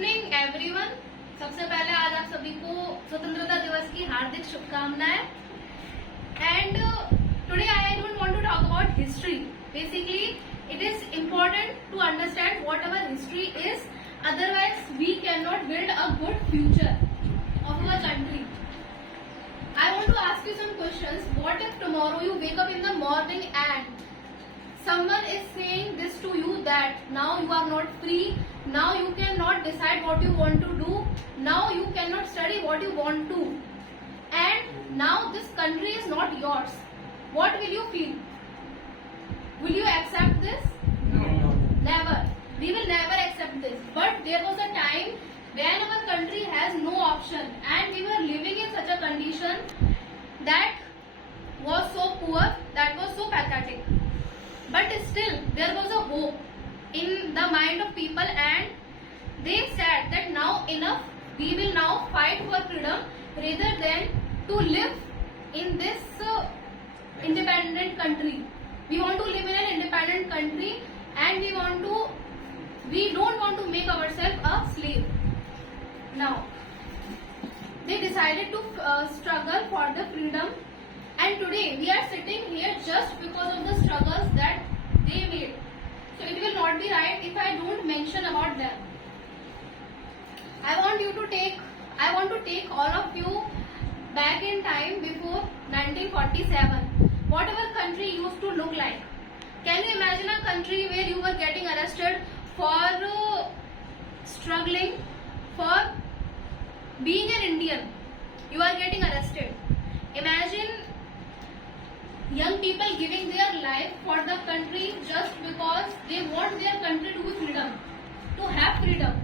Evening everyone. सबसे पहले आज आप सभी को स्वतंत्रता दिवस की हार्दिक शुभकामनाएं। And today I don't want to talk about history. Basically it is important to understand what our history is, otherwise we cannot build a good future of our country. I want to ask you some questions. What if tomorrow you wake up in the morning and someone is saying this to you that now you are not free, now you cannot decide what you want to do, now you cannot study what you want to, and now this country is not yours. What will you feel? Will you accept this? No. Never. We will never accept this. But there was a time when our country has no option and we were living in such a condition that was so poor, that was so pathetic. But still there was a hope in the mind of people and they said that now enough, we will now fight for freedom rather than to live in this independent country. We want to live in an independent country and we don't want to make ourselves a slave. Now, they decided to struggle for the freedom, and today we are sitting here just because of the struggles that they made. So it will not be right if I don't mention about them. I want to take all of you back in time before 1947. What our country used to look like. Can you imagine a country where you were getting arrested for struggling, for being an Indian? You are getting arrested. Imagine young people giving their life for the country just because they want their country to be freedom, to have freedom.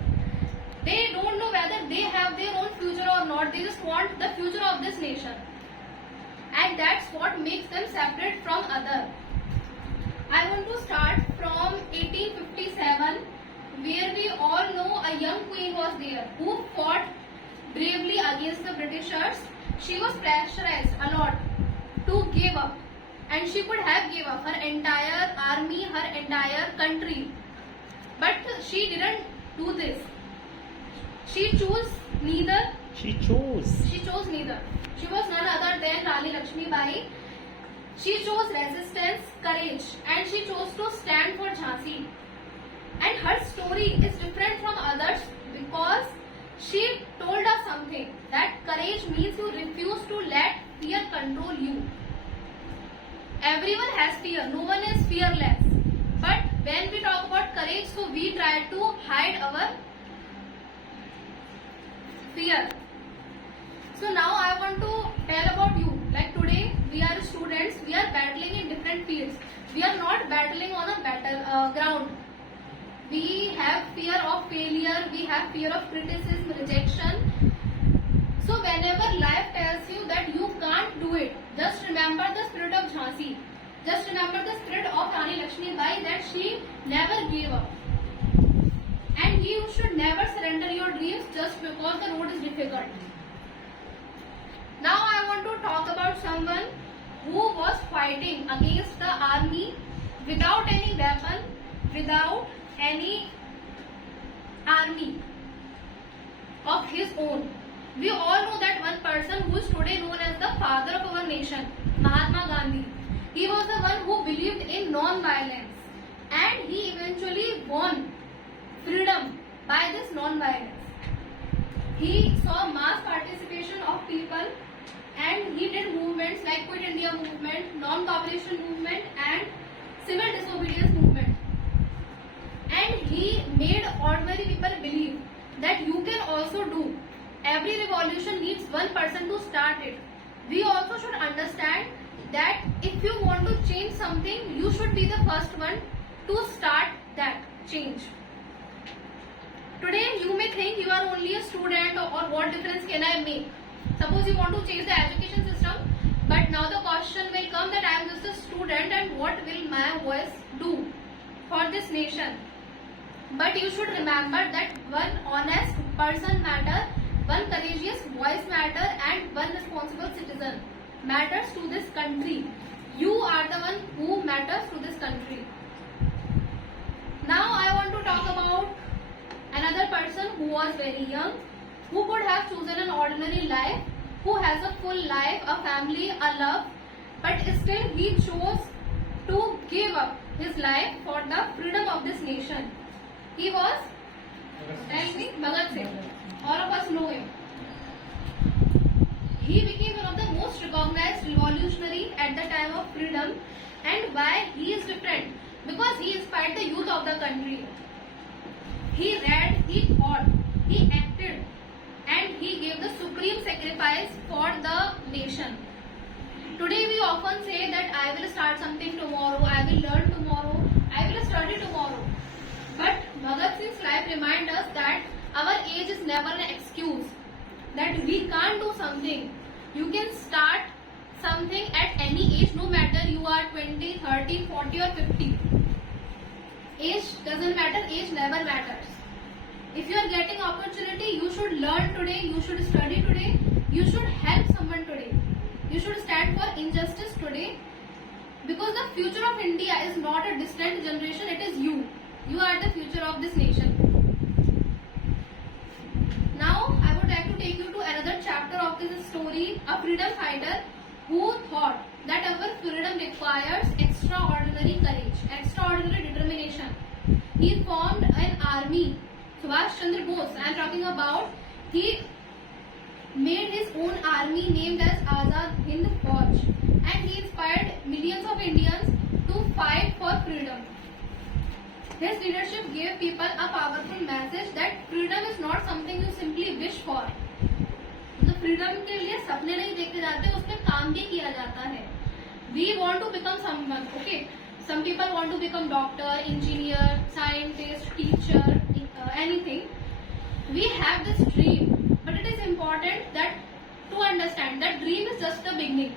They don't know whether they have their own future or not. They just want the future of this nation. And that's what makes them separate from other. I want to start from 1857, where we all know a young queen was there who fought bravely against the Britishers. She was pressurized a lot to give up, and she could have gave up her entire army, her entire country, but she didn't do this. She chose neither. She chose neither. She was none other than Rani Lakshmi Bai. She chose resistance, courage, and she chose to stand for Jhansi. And her story is different from others because she told us something, that courage means you refuse to let fear control you. Everyone has fear, no one is fearless. But when we talk about courage, so we try to hide our fear. So now I want to tell about you. Like today, we are students. We are battling in different fields. We are not battling on a battle ground. We have fear of failure. We have fear of criticism, rejection. So whenever life tells you that you can't do it, just remember the spirit of Jhansi. Just remember the spirit of Rani Lakshmi Bai, that she never gave up. And you should never surrender your dreams just because the road is difficult. Now I want to talk about someone who was fighting against the army without any weapon, without any army of his own. We all know that one person who is today known as the father of our nation, Mahatma Gandhi. He was the one who believed in non-violence, and he eventually won freedom by this non-violence. He saw mass participation of people, and he did movements like Quit India movement, non-cooperation movement, and civil disobedience movement. And he made ordinary people believe that you can also do. Every revolution needs one person to start it. We also should understand that if you want to change something, you should be the first one to start that change. Today you may think you are only a student, or what difference can I make? Suppose you want to change the education system, but now the question will come that I am just a student and what will my voice do for this nation? But you should remember that one honest person matters, one courageous voice matters, and one responsible citizen matters to this country. You are the one who matters to this country. Now I want to talk about another person who was very young, who could have chosen an ordinary life, who has a full life, a family, a love, but still he chose to give up his life for the freedom of this nation. He was, tell me, Bhagat Singh. All of us know him. He became one of the most recognized revolutionary at the time of freedom. And why he is different? Because he inspired the youth of the country. He read, he thought, he acted, and he gave the supreme sacrifice for the nation. Today we often say that I will start something tomorrow, I will learn tomorrow, I will study tomorrow. But Bhagat Singh's life reminds us that our age is never an excuse, that we can't do something. You can start something at any age, no matter you are 20, 30, 40 or 50. Age doesn't matter, age never matters. If you are getting opportunity, you should learn today, you should study today, you should help someone today. You should stand for injustice today, because the future of India is not a distant generation, it is you. You are the future of this nation. Now, I would like to take you to another chapter of this story, a freedom fighter who thought that our freedom requires extraordinary courage, extraordinary determination. He formed an army, Subhash Chandra Bose, I am talking about. He made his own army named as Azad Hind Fauj, and he inspired millions of Indians to fight for freedom. His leadership gave people a powerful message that freedom is not something you simply wish for. तो freedom के लिए सपने नहीं देखे जाते, उसमें काम भी किया जाता है. We want to become someone, okay? Some people want to become doctor, engineer, scientist, teacher, anything. We have this dream, but it is important that to understand that dream is just the beginning.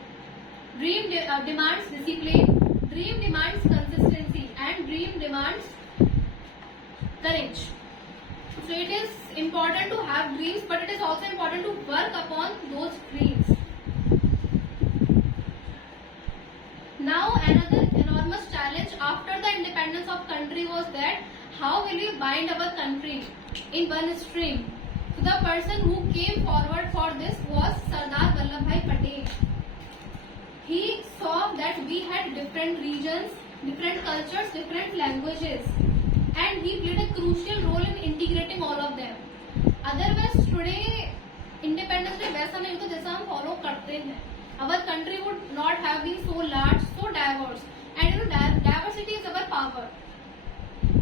Dream demands discipline, dream demands consistency, and dream demands courage. So it is important to have dreams, but it is also important to work upon those dreams. Now another enormous challenge after the independence of country was that how will we bind our country in one stream? So the person who came forward for this was Sardar Vallabhbhai Patel. He saw that we had different regions, different cultures, different languages, and he played a crucial role in integrating all of them. Otherwise today independence day वैसा नहीं होता जैसा हम follow करते हैं. Our country would not have been so large, so diverse, and you know diversity is our power.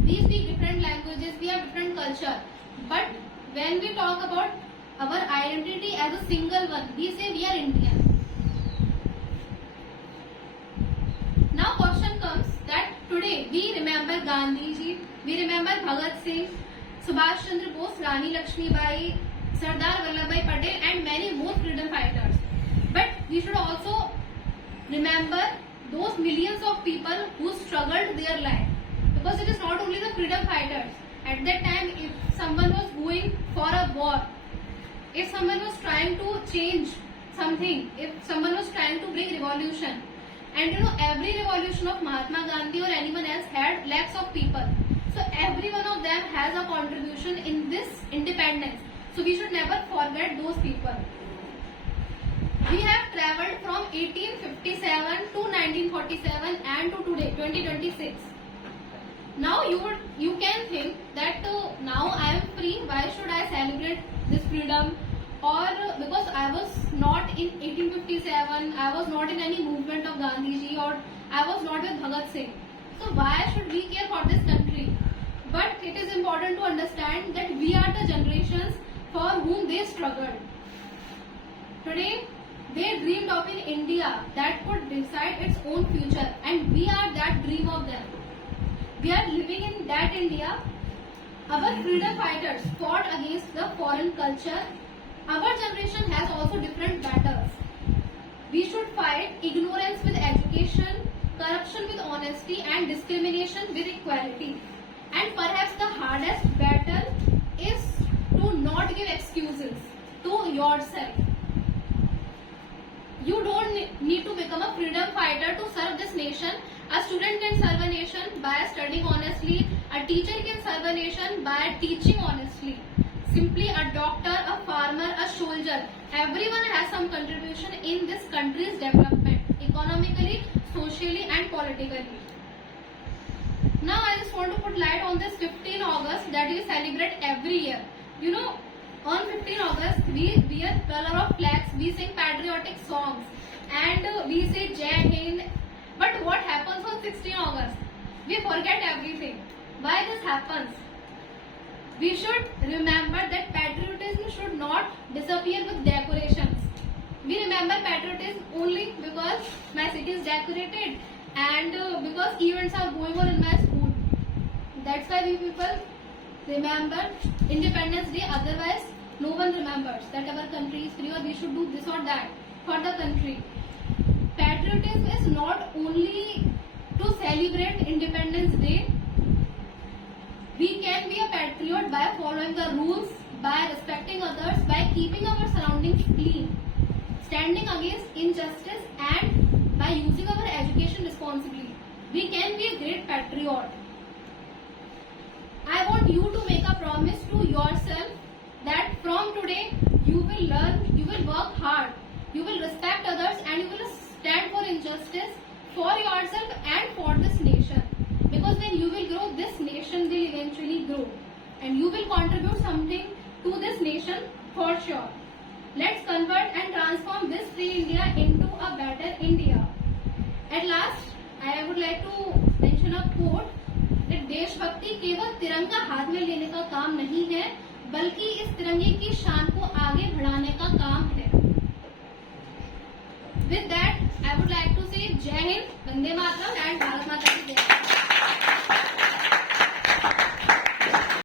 We speak different languages, we have different culture, but when we talk about our identity as a single one, we say we are Indian. Now question comes that today we remember Gandhi ji, we remember Bhagat Singh, Subhash Chandra Bose, Rani Lakshmi Bai, Sardar Vallabhbhai Patel, and many more freedom fighters. But we should also remember those millions of people who struggled their life, because it is not only the freedom fighters. At that time, if someone was going for a war, if someone was trying to change something, if someone was trying to bring revolution, and you know every revolution of Mahatma Gandhi or anyone else had lakhs of people. So every one of them has a contribution in this independence. So we should never forget those people. We have travelled from 1857 to 1947 and to today 2026. Now you can think that now I am free, why should I celebrate this freedom? Or because I was not in 1857, I was not in any movement of Gandhiji, or I was not with Bhagat Singh. So why should we care for this country? But it is important to understand that we are the generations for whom they struggled. Today they dreamed of an India that could decide its own future, and we are that dream of them. We are living in that India. Our freedom fighters fought against the foreign culture. Our generation has also different battles. We should fight ignorance with education, corruption with honesty, and discrimination with equality. And perhaps the hardest battle is to not give excuses to yourself. You don't need to become a freedom fighter to serve this nation. A student can serve a nation by studying honestly. A teacher can serve a nation by teaching honestly. simply a doctor, a farmer, a soldier. Everyone has some contribution in this country's development, economically, socially and politically. Now I just want to put light on this 15 August that we celebrate every year. You know, on 15 August we wear color of flags, we sing patriotic songs and we say Jai Hind. But what happens on 16 August? We forget everything. Why this happens? We should remember that patriotism should not disappear with decorations. We remember patriotism only because my city is decorated and because events are going on in my school. That's why we people remember Independence Day. Otherwise, no one remembers that our country is free or we should do this or that for the country. Patriotism is not only to celebrate Independence Day. We can be a patriot by following the rules, by respecting others, by keeping our surroundings clean, standing against injustice and by using our education responsibly. We can be a great patriot. I want you to make a promise to yourself that from today you will learn, you will work hard, you will respect others and you will stand for injustice for yourself and for this nation. Because when you will grow, this nation will eventually grow and you will contribute something to this nation for sure. Let's convert and transform this free India into a better India. At last, I would like to mention a quote that देशभक्ति केवल तिरंगा हाथ में लेने का काम नहीं है, बल्कि इस तिरंगे की शान को आगे बढ़ाने का काम है. With that, I would like to say Jai Hind, Vande Mataram and Bharat Mata ki Jai.